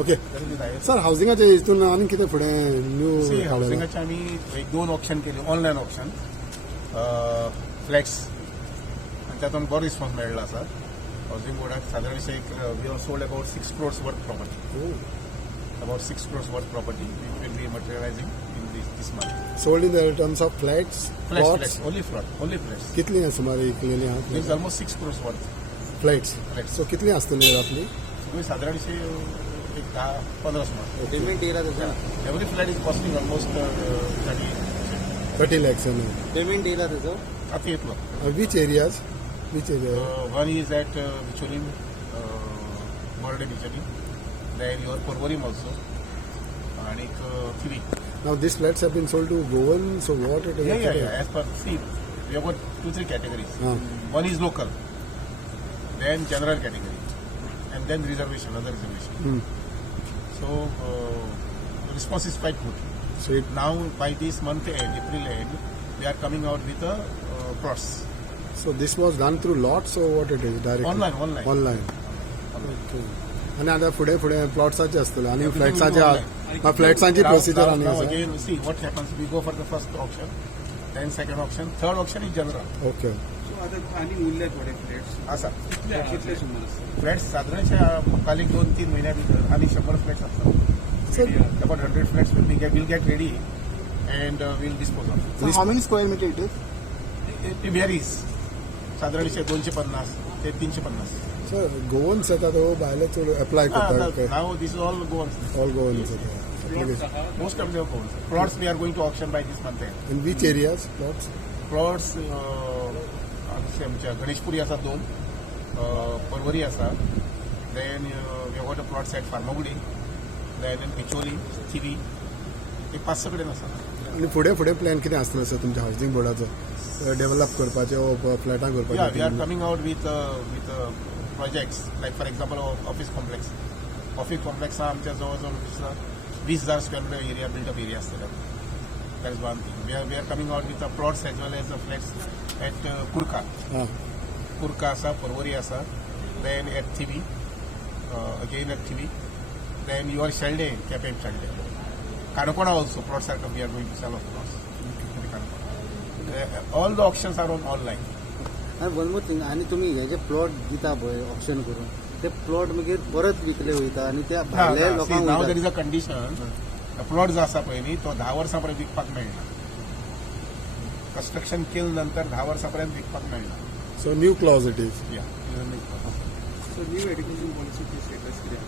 Okay sir हाऊसिंगाच्या हितून आनी कितें फुडें न्यू हाऊसिंगाचे आम्ही एक 2 ऑप्शन केले ऑनलायन ऑप्शन फ्लॅट्स आणि त्यातून बरो रिस्पॉन्स मेळ्ळो आसा हाऊसिंग बोर्डाक साधारणशे एक we have sold about 6 crores worth property about 6 crores worth property which will be materializing in this month. Sold in the terms of flats Flats, only flats. कितली सुमार विकलेली आहात It's almost 6 crores worth. Flats Flats. सो कितली आसतली आपली तुम्ही साधारणशे एक 10-15 सुमार. Payment येयला त्याचा Every flat is costing almost 30 lakhs payment येयला त्याचं आता येतलो. विच areas which area One is at Bicholim, Border Bicholim. Then your Porvorim also. And Thivi. Now these flats have been sold to Goan, so what it is? Yeah. As per, see, we have got 2-3 categories. One is local, then general category, and then reservation, other reservation. So, the response is quite good. So it, Now, by this month end, April end, we are coming out with a plots. so this was done through lots, or what it is? Directly? Online. Okay. आणि आता फुडें प्लॉट्साचे असतले आणि Everything will फ्लॅट्साचे go फ्लॅट्सांची procedure आणि Now आसा again, see what happens. We go for the first auction, then second auction, third auction is general. Okay so आता आणि उरले थोडे फ्लॅट्स असा कितले सुमार फ्लॅट्स साधारणशे मुखालीक 2-3 महिन्या भितर आनी 100 फ्लॅट्स असतात. Sir About 100 flats will get ready and we'll dispose of. So how many square meter it is? It varies. साधारणशे 250 ते 350. सर गोवन्स येतात तो भायले चड अप्लाय करतात Now this is all goans. All Goans येतात Most of them are goans. Plots we are going to auction by this month end. In which areas plots Plots आमच्या गणेशपुरी आसा 2, परवरी आसा, then we have got a plots at Farmagudi, then in Bicholi, Thivi, एक 5-6 कडेन आसा. आणि फुडें plan कितें आसतलो सर तुमच्या हाऊसिंग बोर्डाचो डेव्हलप करपाचे वा फ्लॅटां Yeah, we करपाचे are coming out with projects like for example office complex. Office complex हा आमच्या जवळजवळ 20,000 square meter area built-up area असतलो. That is one thing. We are coming out with the plots as well as the flats at Kurka. हां Kurka asa, Porvorim asa, then at Thivi, again at Thivi, then your Shalde, Capem Shalde. Kanakona also, plots are we are going to sell off plots. All the auctions are on online. आणि one more thing आणि तुम्ही हे जे plot दिता पळय option करून ते plot मागीर परत विकले वयता आणि त्या भायल्या लोकांक नाव दर वयता इज अ कंडिशन प्लॉट जो आसा पळय न्ही तो 10 वर्सां पर्यंत विकपाक मेळना. कंस्ट्रक्शन केले नंतर 10 वर्सां पर्यंत विकपाक मेळना. So new clause it is या so new education policy status कितें